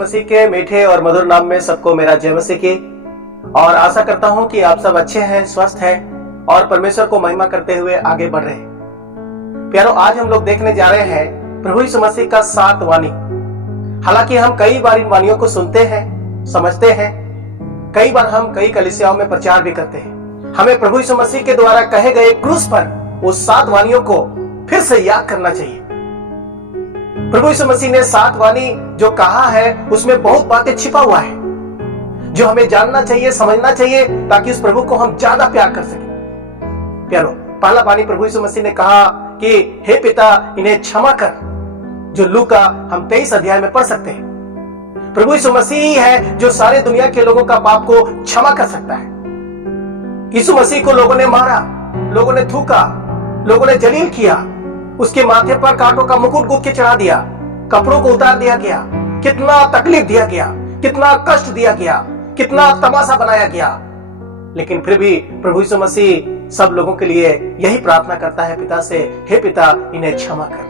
मसीह के मीठे और मधुर नाम में सबको मेरा जय मसीह की। और आशा करता हूं कि आप सब अच्छे हैं, स्वस्थ हैं और परमेश्वर को महिमा करते हुए आगे बढ़ रहे हैं। प्यारो, आज हम लोग देखने जा रहे हैं प्रभु यीशु मसीह का 7 वाणी। हालांकि हम कई बार इन वाणियों को सुनते हैं, समझते हैं, कई बार हम कई कलीसियाओं में प्रचार भी करते हैं। हमें प्रभु यीशु मसीह के द्वारा कहे गए क्रूस पर उस 7 वाणियों को फिर से याद करना चाहिए। प्रभु यीशु मसीह ने 7 वाणी जो कहा है उसमें बहुत बातें छिपा हुआ है जो हमें जानना चाहिए, समझना चाहिए, ताकि उस प्रभु को हम ज्यादा प्यार कर सकें। प्यारो, पहला वाणी प्रभु यीशु मसीह ने कहा कि हे पिता, इन्हें क्षमा कर, जो लूका हम 23 अध्याय में पढ़ सकते हैं। प्रभु यीशु मसीह ही है जो सारे दुनिया के लोगों का पाप को क्षमा कर सकता है। यीशु मसीह को लोगों ने मारा, लोगों ने थूका, लोगों ने जलील किया, उसके माथे पर कांटों का मुकुट गूंथ के चढ़ा दिया, कपड़ों को उतार दिया गया, कितना तकलीफ दिया गया, कितना कष्ट दिया गया, कितना तमाशा बनाया गया। लेकिन फिर भी प्रभु यीशु मसीह सब लोगों के लिए यही प्रार्थना करता है पिता से, हे पिता, इन्हें क्षमा कर,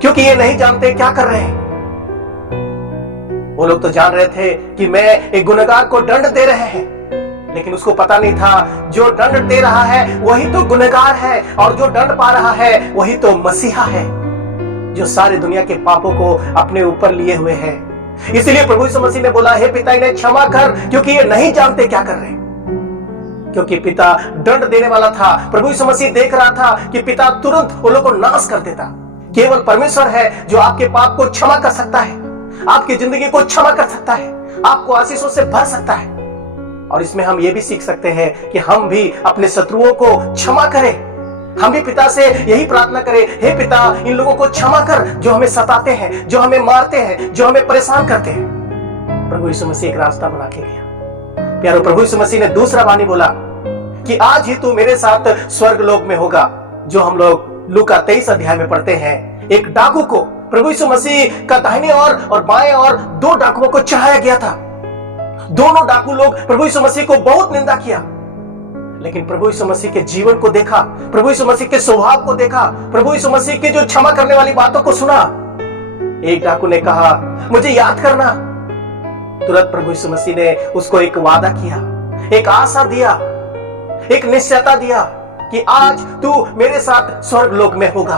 क्योंकि ये नहीं जानते क्या कर रहे हैं। वो लोग तो जान रहे थे कि मैं एक गुनहगार को दंड दे रहे हैं, लेकिन उसको पता नहीं था जो दंड दे रहा है वही तो गुनहगार है, और जो दंड पा रहा है वही तो मसीहा है, जो सारी दुनिया के पापों को अपने ऊपर लिए हुए है। इसलिए प्रभु यीशु मसीह ने बोला, हे पिता, इन्हें क्षमा कर, क्योंकि ये नहीं जानते क्या कर रहे हैं। क्योंकि पिता दंड देने वाला था। प्रभु यीशु मसीह देख रहा था कि पिता तुरंत उन लोगों को नाश कर देता। केवल परमेश्वर है जो आपके पाप को क्षमा कर सकता है, आपकी जिंदगी को क्षमा कर सकता है, आपको आशीषों से भर सकता है। और इसमें हम ये भी सीख सकते हैं कि हम भी अपने शत्रुओं को क्षमा करें। हम भी पिता से यही प्रार्थना करें, हे पिता, इन लोगों को क्षमा कर जो हमें सताते हैं, जो हमें मारते हैं, जो हमें परेशान करते हैं। प्रभु यीशु मसीह एक रास्ता बना के गया। प्यारो, प्रभु यीशु मसीह ने दूसरा वाणी बोला कि आज ही तू मेरे साथ स्वर्ग लोक में होगा, जो हम लोग लूका 23 अध्याय में पढ़ते हैं। एक डाकू को प्रभु यीशु मसीह का दाहिने और बाएं और 2 डाकुओं को चढ़ाया गया था। दोनों डाकू लोग प्रभु यीशु मसीह को बहुत निंदा किया, लेकिन प्रभु यीशु मसीह के जीवन को देखा, प्रभु यीशु मसीह के स्वभाव को देखा, प्रभु यीशु मसीह के जो क्षमा करने वाली बातों को सुना। एक डाकू ने कहा, मुझे याद करना। तुरंत प्रभु यीशु मसीह ने उसको एक वादा किया, एक आशा दिया, एक निश्चयता दिया कि आज तू मेरे साथ स्वर्ग लोक में होगा।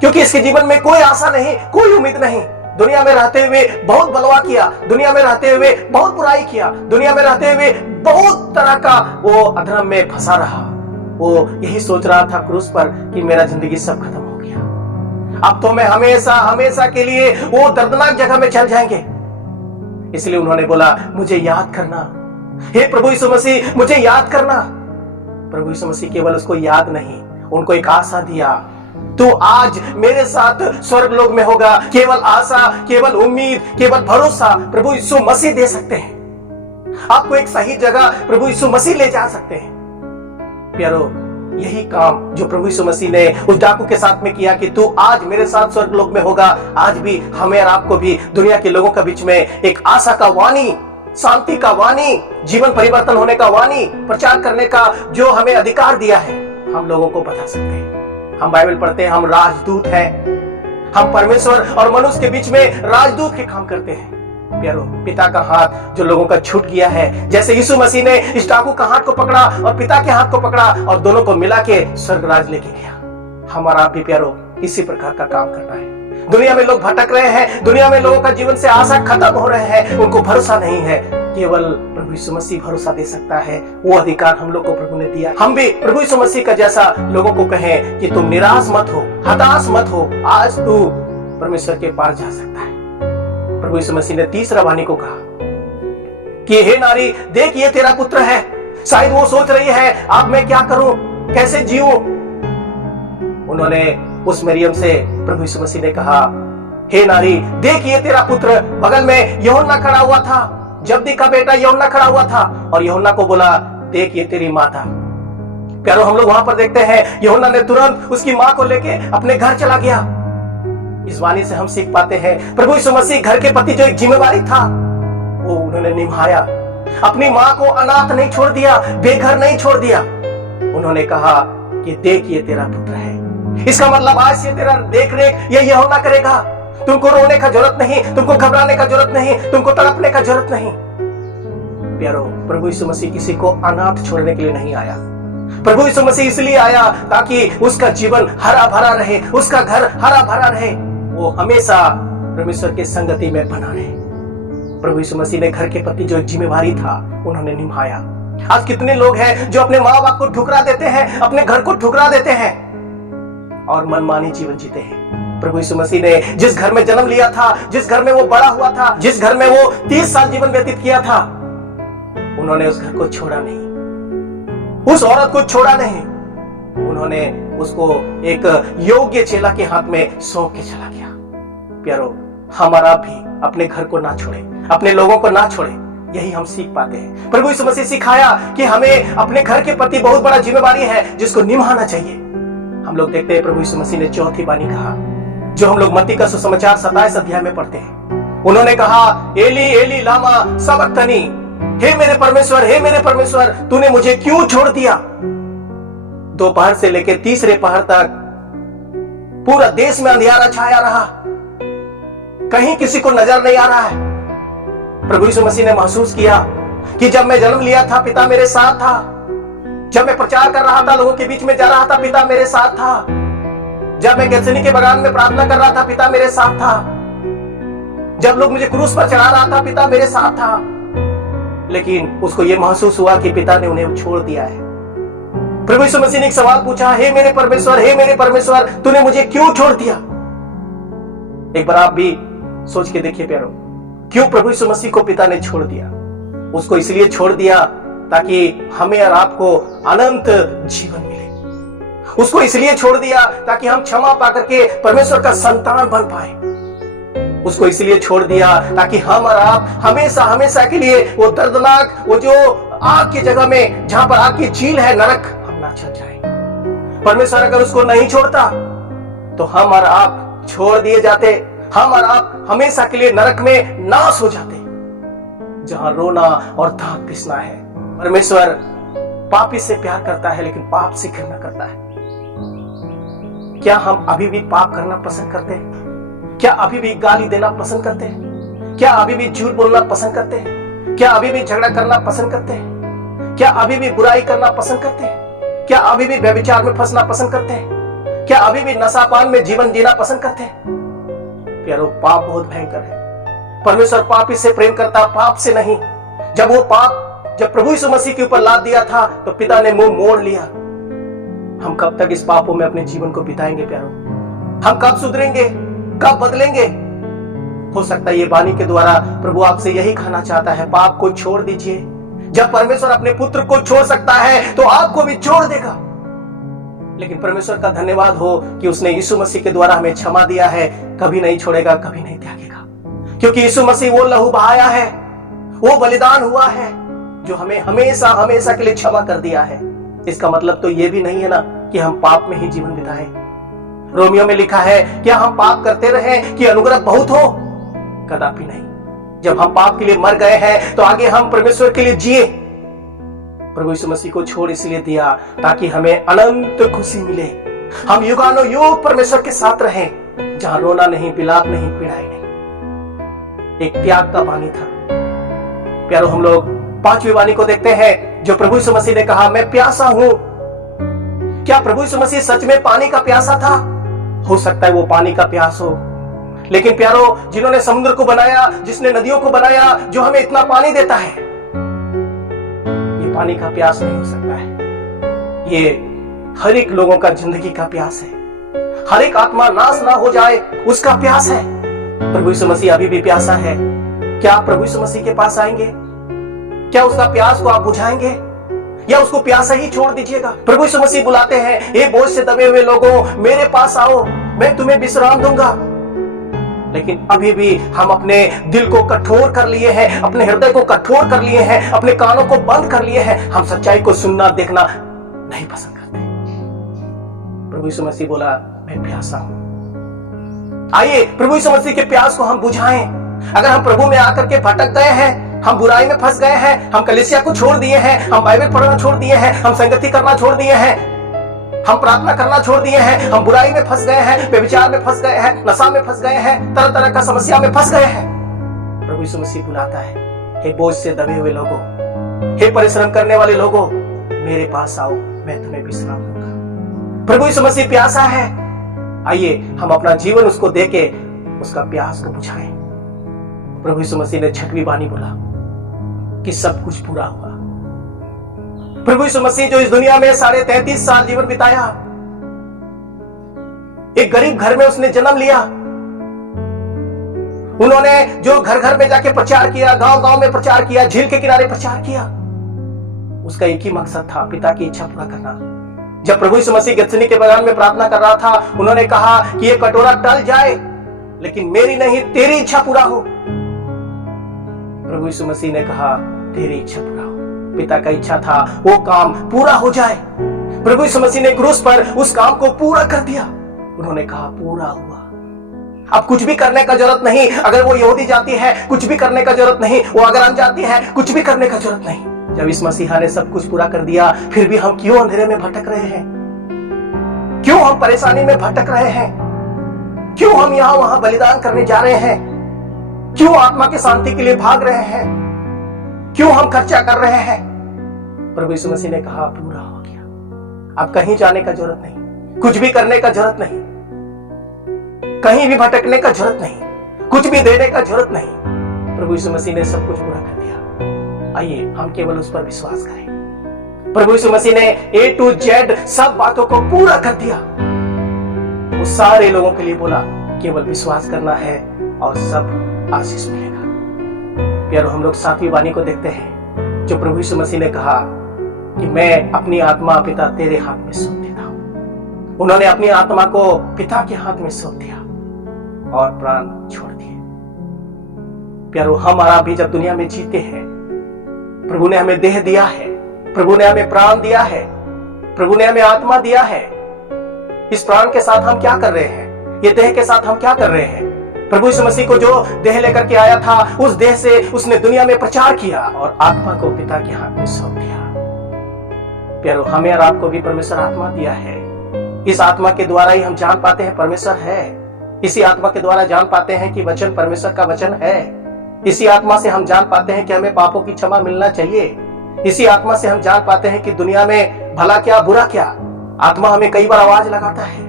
क्योंकि इसके जीवन में कोई आशा नहीं, कोई उम्मीद नहीं। दुनिया में रहते हुए बहुत बलवा किया, दुनिया में रहते हुए बहुत बुराई किया, दुनिया में रहते हुए बहुत तरह का वो अधर्म में फंसा रहा। वो यही सोच रहा था क्रूस पर कि मेरा जिंदगी सब खत्म हो गया, अब तो मैं हमेशा हमेशा के लिए वो दर्दनाक जगह में चल जाएंगे। इसलिए उन्होंने बोला, मुझे याद करना, हे प्रभु यीशु मसीह, मुझे याद करना। प्रभु यीशु मसीह केवल उसको याद नहीं, उनको एक आशा दिया, तो आज मेरे साथ स्वर्ग लोक में होगा। केवल आशा, केवल उम्मीद, केवल भरोसा प्रभु यीशु मसीह दे सकते हैं। आपको एक सही जगह प्रभु यीशु मसीह ले जा सकते हैं। प्यारो, यही काम जो प्रभु यीशु मसीह ने उस डाकू के साथ में किया कि तू आज मेरे साथ स्वर्ग लोक में होगा, आज भी हमें और आपको भी दुनिया के लोगों के बीच में एक आशा का वाणी, शांति का वाणी, जीवन परिवर्तन होने का वाणी प्रचार करने का जो हमें अधिकार दिया है, हम लोगों को बता सकते हैं। हम बाइबल पढ़ते हैं, हम राजदूत हैं, हम परमेश्वर और मनुष्य के बीच में राजदूत के काम करते हैं। प्यारो, पिता का हाथ जो लोगों का छूट गया है, जैसे यीशु मसीह ने इस डाकू का हाथ को पकड़ा और पिता के हाथ को पकड़ा और दोनों को मिला के स्वर्ग राज लेके गया। हमारा आप भी प्यारो इसी प्रकार का काम करना है। दुनिया में लोग भटक रहे हैं, दुनिया में लोगों का जीवन से आशा खत्म हो रहे हैं, उनको भरोसा नहीं है। केवल प्रभु यीशु मसीह भरोसा दे सकता है। वो अधिकार हम लोग को प्रभु ने दिया। हम भी प्रभु यीशु मसीह का जैसा लोगों को कहें कि तुम निराश मत हो, हताश मत हो, आज तू परमेश्वर के पास जा सकता है। प्रभु यीशु मसीह ने तीसरा वाणी को कहा कि हे नारी, देख ये तेरा पुत्र है। शायद वो सोच रही है, अब मैं क्या करूं, कैसे जीऊं। उन्होंने उस मरियम से प्रभु यीशु मसीह ने कहा, हे नारी, देख ये तेरा पुत्र। बगल में यूहन्ना खड़ा हुआ था, जब्दी का बेटा यूहन्ना खड़ा हुआ था, और यूहन्ना को बोला, देख ये तेरी माता। प्यारो, हम लोग वहां पर देखते हैं यूहन्ना ने तुरंत उसकी मां को लेके अपने घर चला गया। इस वाणी से हम सीख पाते हैं प्रभु यीशु मसीह घर के प्रति जो एक जिम्मेवारी था वो उन्होंने निभाया। अपनी मां को अनाथ नहीं छोड़ दिया, बेघर नहीं छोड़ दिया। उन्होंने कहा कि देख ये तेरा पुत्र है। इसका मतलब आज से तेरा देख रेख ये यूहन्ना करेगा। तुमको रोने का जरूरत नहीं, तुमको घबराने का जरूरत नहीं, तुमको तड़पने का जरूरत नहीं। प्यारो, प्रभु यीशु मसीह किसी को अनाथ छोड़ने के लिए नहीं आया। प्रभु यीशु मसीह इसलिए आया ताकि उसका जीवन हरा भरा रहे, उसका घर हरा भरा रहे, वो हमेशा परमेश्वर के संगति में बना रहे। प्रभु यीशु मसीह ने घर के प्रति जो जिम्मेवारी था उन्होंने निभाया। आज कितने लोग हैं जो अपने माँ बाप को ठुकरा देते हैं, अपने घर को ठुकरा देते हैं और मनमानी जीवन जीते हैं। प्रभु यीशु मसीह ने जिस घर में जन्म लिया था, जिस घर में वो बड़ा हुआ था, जिस घर में वो 30 साल जीवन व्यतीत किया था, उन्होंने उस घर को छोड़ा नहीं, उस औरत को छोड़ा नहीं, उन्होंने उसको एक योग्य चेला के हाथ में सौंप के चला गया। प्यारो, हमारा भी अपने घर को ना छोड़े, अपने लोगों को ना छोड़े, यही हम सीख पाते हैं। प्रभु यीशु मसीह सिखाया कि हमें अपने घर के प्रति बहुत बड़ा जिम्मेवारी है जिसको निभाना चाहिए। हम लोग देखते हैं प्रभु यीशु मसीह ने चौथी बानी कहा, जो हम लोग मत्ती का सुसमाचार 27 अध्याय में पढ़ते हैं। उन्होंने कहा, एली एली लामा सबक्तनी, हे मेरे परमेश्वर, हे मेरे परमेश्वर, तूने मुझे क्यों छोड़ दिया। दोपहर से लेकर तीसरे पहर तक पूरा देश में अंधियारा छाया रहा, कहीं किसी को नजर नहीं आ रहा है। प्रभु यीशु मसीह ने महसूस किया कि जब मैं जन्म लिया था पिता मेरे साथ था, जब मैं प्रचार कर रहा था, लोगों के बीच में जा रहा था, पिता मेरे साथ था, जब मैं गेत्सेमनी के बगान में प्रार्थना कर रहा था, पिता मेरे साथ था, जब लोग मुझे क्रूस पर चढ़ा रहा था, पिता मेरे साथ था। लेकिन उसको यह महसूस हुआ कि पिता ने उन्हें छोड़ दिया है। प्रभु यीशु मसीह ने एक सवाल पूछा, हे मेरे परमेश्वर, हे मेरे परमेश्वर, तूने मुझे क्यों छोड़ दिया। एक बार आप भी सोच के देखिए प्यारो, क्यों प्रभु यीशु मसीह को पिता ने छोड़ दिया। उसको इसलिए छोड़ दिया ताकि हमें और आपको अनंत जीवन मिले। उसको इसलिए छोड़ दिया ताकि हम क्षमा पाकर के परमेश्वर का संतान बन पाए। उसको इसलिए छोड़ दिया ताकि हम और आप हमेशा हमेशा के लिए वो दर्दनाक, वो जो आग की जगह में, जहां पर आग की झील है, नरक, हम ना चल जाए। परमेश्वर अगर उसको नहीं छोड़ता तो हम और आप छोड़ दिए जाते, हम और आप हमेशा के लिए नरक में नाश हो जाते, जहां रोना और दांत पिसना है। परमेश्वर पापी से प्यार करता है लेकिन पाप से घृणा करता है। क्या हम अभी भी पाप करना पसंद करते हैं? क्या अभी भी गाली देना पसंद करते हैं? क्या अभी भी झूठ बोलना पसंद करते हैं? क्या अभी भी झगड़ा करना पसंद करते हैं? क्या अभी भी बुराई करना पसंद करते हैं? क्या अभी भी व्यभिचार में फंसना पसंद करते हैं? क्या अभी भी नशापान में जीवन जीना पसंद करते हैं? प्यारो, पाप बहुत भयंकर है। परमेश्वर पापी से प्रेम करता, पाप से नहीं। जब वो पाप जब प्रभु यीशु मसीह के ऊपर लाद दिया था तो पिता ने मुंह मोड़ लिया। हम कब तक इस पापों में अपने जीवन को बिताएंगे प्यारो? हम कब सुधरेंगे, कब बदलेंगे? हो सकता है ये वाणी के द्वारा प्रभु आपसे यही कहना चाहता है, पाप को छोड़ दीजिए। जब परमेश्वर अपने पुत्र को छोड़ सकता है तो आपको भी छोड़ देगा। लेकिन परमेश्वर का धन्यवाद हो कि उसने यीशु मसीह के द्वारा हमें क्षमा दिया है, कभी नहीं छोड़ेगा, कभी नहीं त्यागेगा। क्योंकि यीशु मसीह वो लहू बहाया है, वो बलिदान हुआ है जो हमें हमेशा हमेशा के लिए क्षमा कर दिया है। इसका मतलब तो ये भी नहीं है ना कि हम पाप में ही जीवन बिताएं। रोमियो में लिखा है, क्या हम पाप करते रहे कि अनुग्रह बहुत हो? कदापि नहीं। जब हम पाप के लिए मर गए हैं तो आगे हम परमेश्वर के लिए जिए। प्रभु यीशु मसीह को छोड़ इसलिए दिया ताकि हमें अनंत खुशी मिले। हम युगानुयुग परमेश्वर के साथ रहें, जहां रोना नहीं, बिलाप नहीं, पीड़ाई नहीं। एक त्याग का वाणी था। प्यारो, हम लोग 5वीं वाणी को देखते हैं जो प्रभु यीशु मसीह ने कहा, मैं प्यासा हूं। क्या प्रभु यीशु मसीह सच में पानी का प्यासा था? हो सकता है वो पानी का प्यास हो, लेकिन प्यारो, जिन्होंने समुद्र को बनाया, जिसने नदियों को बनाया, जो हमें इतना पानी देता है, ये पानी का प्यास नहीं हो सकता है। ये हर एक लोगों का जिंदगी का प्यास है। हर एक आत्मा नाश ना हो जाए उसका प्यास है। प्रभु यीशु मसीह अभी भी प्यासा है। क्या आप प्रभु यीशु मसीह के पास आएंगे? क्या उसका प्यास को आप बुझाएंगे या उसको प्यासा ही छोड़ दीजिएगा? प्रभु यीशु मसीह बुलाते हैं, हे बोझ से दबे हुए लोगों, मेरे पास आओ, मैं तुम्हें विश्राम दूंगा। लेकिन अभी भी हम अपने दिल को कठोर कर लिए हैं, अपने हृदय को कठोर कर लिए हैं, अपने कानों को बंद कर लिए हैं। हम सच्चाई को सुनना देखना नहीं पसंद करते। प्रभु यीशु मसीह बोला, मैं प्यासा हूं। आइए प्रभु यीशु मसीह के प्यास को हम बुझाएं। अगर हम प्रभु में आकर के भटक गए हैं, हम बुराई में फंस गए हैं, हम कलीसिया को छोड़ दिए हैं, हम बाइबल पढ़ना छोड़ दिए हैं, हम संगति करना छोड़ दिए हैं, हम प्रार्थना करना छोड़ दिए हैं, हम बुराई में फंस गए हैं, व्यभिचार में फंस गए हैं, नशा में फंस गए हैं, तरह तरह का समस्या में फंस गए हैं। प्रभु यीशु मसीह बुलाता है, हे बोझ से दबे हुए लोगों, हे परिश्रम करने वाले लोगों, मेरे पास आओ, मैं तुम्हें विश्राम दूंगा। प्रभु यीशु मसीह प्यासा है, आइए हम अपना जीवन उसको देके उसका प्यास को बुझाएं। प्रभु यीशु मसीह ने छठवीं वाणी बोला कि सब कुछ पूरा हुआ। प्रभु यीशु मसीह जो इस दुनिया में 33.5 साल जीवन बिताया, एक गरीब घर में उसने जन्म लिया। उन्होंने जो घर घर में जाके प्रचार किया, गांव गांव में प्रचार किया, झील के किनारे प्रचार किया, उसका एक ही मकसद था, पिता की इच्छा पूरा करना। जब प्रभु यीशु मसीह गेत्सेमनी के बगान में प्रार्थना कर रहा था, उन्होंने कहा कि ये कटोरा टल जाए, लेकिन मेरी नहीं तेरी इच्छा पूरा हो। प्रभु यीशु मसीह ने कहा तेरी इच्छा पूरा हो। पिता का इच्छा था वो काम पूरा हो जाए। प्रभु यीशु मसीह ने क्रूस पर उस काम को पूरा कर दिया। उन्होंने कहा पूरा हुआ। अब कुछ भी करने का जरूरत नहीं। अगर वो यहूदी जाति है, कुछ भी करने का जरूरत नहीं। वो अगर हम जाति है, कुछ भी करने का जरूरत नहीं। जब इस मसीहा ने सब कुछ पूरा कर दिया, फिर भी हम क्यों अंधेरे में भटक रहे हैं? क्यों हम परेशानी में भटक रहे हैं? क्यों हम यहां वहां बलिदान करने जा रहे हैं? क्यों आत्मा की शांति के लिए भाग रहे हैं? क्यों हम खर्चा कर रहे हैं? प्रभु यीशु मसीह ने कहा पूरा हो गया। अब कहीं जाने का जरूरत नहीं, कुछ भी करने का जरूरत नहीं, कहीं भी भटकने का जरूरत नहीं, कुछ भी देने का जरूरत नहीं। प्रभु यीशु मसीह ने सब कुछ पूरा कर दिया। आइए हम केवल उस पर विश्वास करें। प्रभु यीशु मसीह ने A to Z सब बातों को पूरा कर दिया। वो सारे लोगों के लिए बोला केवल विश्वास करना है और सब आशीष मिलेगा। प्यारो, हम लोग 7वीं वाणी को देखते हैं, जो प्रभु यीशु मसीह ने कहा कि मैं अपनी आत्मा पिता तेरे हाथ में सौंप देता हूं। उन्होंने अपनी आत्मा को पिता के हाथ में सौंप दिया और प्राण छोड़ दिए। प्यारो, हम और आप भी जब दुनिया में जीते हैं, प्रभु ने हमें देह दिया है, प्रभु ने हमें प्राण दिया है, प्रभु ने हमें आत्मा दिया है। इस प्राण के साथ हम क्या कर रहे हैं? ये देह के साथ हम क्या कर रहे हैं? प्रभु यीशु मसीह को जो देह लेकर के आया था, उस देह से उसने दुनिया में प्रचार किया और आत्मा को पिता के हाथ में सौंप दिया। प्यारो, हमें और आपको भी परमेश्वर आत्मा दिया है। इस आत्मा के द्वारा ही हम जान पाते हैं परमेश्वर है। इसी आत्मा के द्वारा जान पाते हैं कि वचन परमेश्वर का वचन है। इसी आत्मा से हम जान पाते हैं कि हमें पापों की क्षमा मिलना चाहिए। इसी आत्मा से हम जान पाते हैं कि दुनिया में भला क्या बुरा क्या। आत्मा हमें कई बार आवाज लगाता है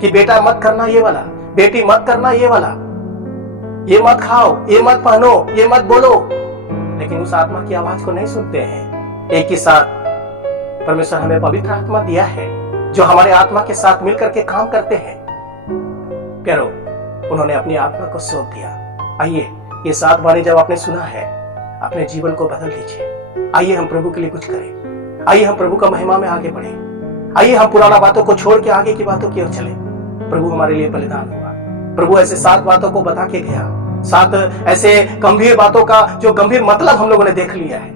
कि बेटा मत करना ये वाला, बेटी मत करना ये वाला, ये मत खाओ, ये मत पहनो, ये मत बोलो। लेकिन उस आत्मा की आवाज को नहीं सुनते हैं। एक ही साथ परमेश्वर हमें पवित्र आत्मा दिया है, जो हमारे आत्मा के साथ मिलकर के काम करते हैं। प्यारो, उन्होंने अपनी आत्मा को सौंप दिया। आइए, ये 7 वाणी जब आपने सुना है, अपने जीवन को बदल दीजिए। आइए हम प्रभु के लिए कुछ करें। आइए हम प्रभु का महिमा में आगे बढ़े। आइए हम पुराना बातों को छोड़ के आगे की बातों की ओर चले। प्रभु हमारे लिए बलिदान हुआ। प्रभु ऐसे 7 बातों को बता के गया, 7 ऐसे गंभीर बातों का जो गंभीर मतलब हम लोगों ने देख लिया है।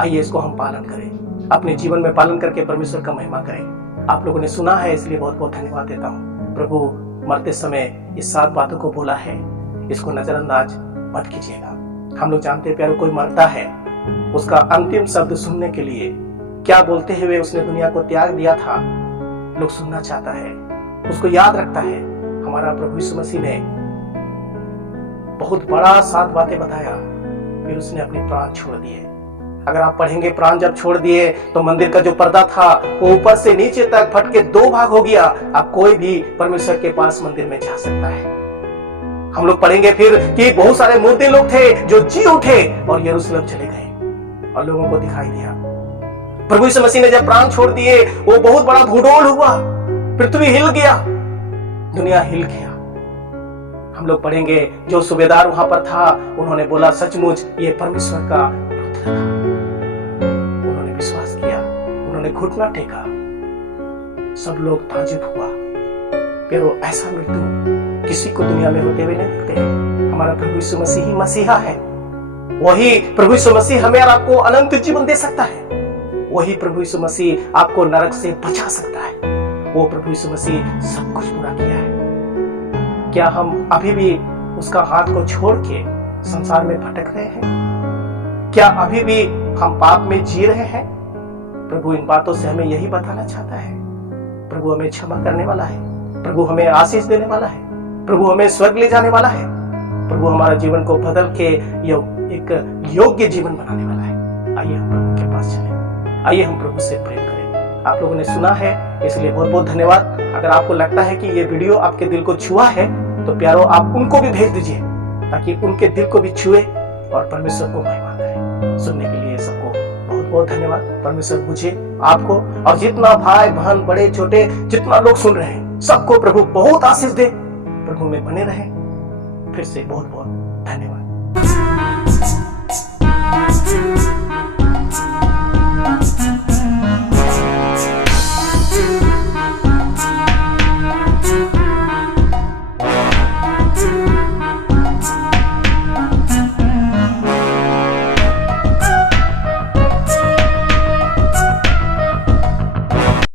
आइए इसको हम पालन करें, अपने जीवन में पालन करके परमेश्वर का महिमा करें। आप लोगों ने सुना है, इसलिए बहुत बहुत धन्यवाद देता हूँ। प्रभु मरते समय इस 7 बातों को बोला है, इसको नजरअंदाज मत कीजिएगा। हम लोग जानते हैं प्यारो, कोई मरता है, उसका अंतिम शब्द सुनने के लिए क्या बोलते हुए उसने दुनिया को त्याग दिया था, लोग सुनना चाहता है, उसको याद रखता है। हमारा प्रभु यीशु मसीह ने बहुत बड़ा 7 बातें बताया, फिर उसने अपने प्राण छोड़ दिए। अगर आप पढ़ेंगे, प्राण जब छोड़ दिए तो मंदिर का जो पर्दा था वो ऊपर से नीचे तक फट के 2 भाग हो गया। अब कोई भी परमेश्वर के पास मंदिर में जा सकता है। हम लोग पढ़ेंगे फिर कि बहुत सारे मुर्दे लोग थे जो जी उठे और यरूशलेम चले गए और लोगों को दिखाई दिया। प्रभु यीशु मसीह ने जब प्राण छोड़ दिए, वो बहुत बड़ा भूडोल हुआ, पृथ्वी हिल गया, दुनिया हिल गया। हम लोग पढ़ेंगे जो सूबेदार वहां पर था, उन्होंने बोला सचमुच ये परमेश्वर का पुत्र था। उन्होंने विश्वास किया, उन्होंने घुटना टेका, सब लोग ताजुब हुआ। प्यारो, ऐसा मृत्यु किसी को दुनिया में होते हुए नहीं देखते। हमारा प्रभु यीशु मसीह ही मसीहा है। वही प्रभु यीशु मसीह हमें और आपको अनंत जीवन दे सकता है। वही प्रभु यीशु मसीह आपको नरक से बचा सकता है। वो प्रभु यीशु मसीह सब कुछ पूरा किया है। क्या हम अभी भी उसका हाथ को छोड़ के संसार में भटक रहे हैं? क्या अभी भी हम पाप में जी रहे हैं? प्रभु इन बातों से हमें यही बताना चाहता है प्रभु हमें क्षमा करने वाला है, प्रभु हमें आशीष देने वाला है, प्रभु हमें स्वर्ग ले जाने वाला है, प्रभु हमारा जीवन को बदल के एक योग्य जीवन बनाने वाला है। आइए हम प्रभु के पास चलें, आइए हम प्रभु से प्रेम करें। आप लोगों ने सुना है, इसलिए बहुत बहुत धन्यवाद। अगर आपको लगता है कि ये वीडियो आपके दिल को छुआ है तो प्यारो आप उनको भी भेज दीजिए, ताकि उनके दिल को भी छुए और परमेश्वर को महिमा करें। सुनने के लिए सबको बहुत बहुत धन्यवाद। परमेश्वर मुझे, आपको और जितना भाई बहन बड़े छोटे जितना लोग सुन रहे हैं सबको प्रभु बहुत आशीष दे, प्रभु में बने रहे। फिर से बहुत बहुत धन्यवाद।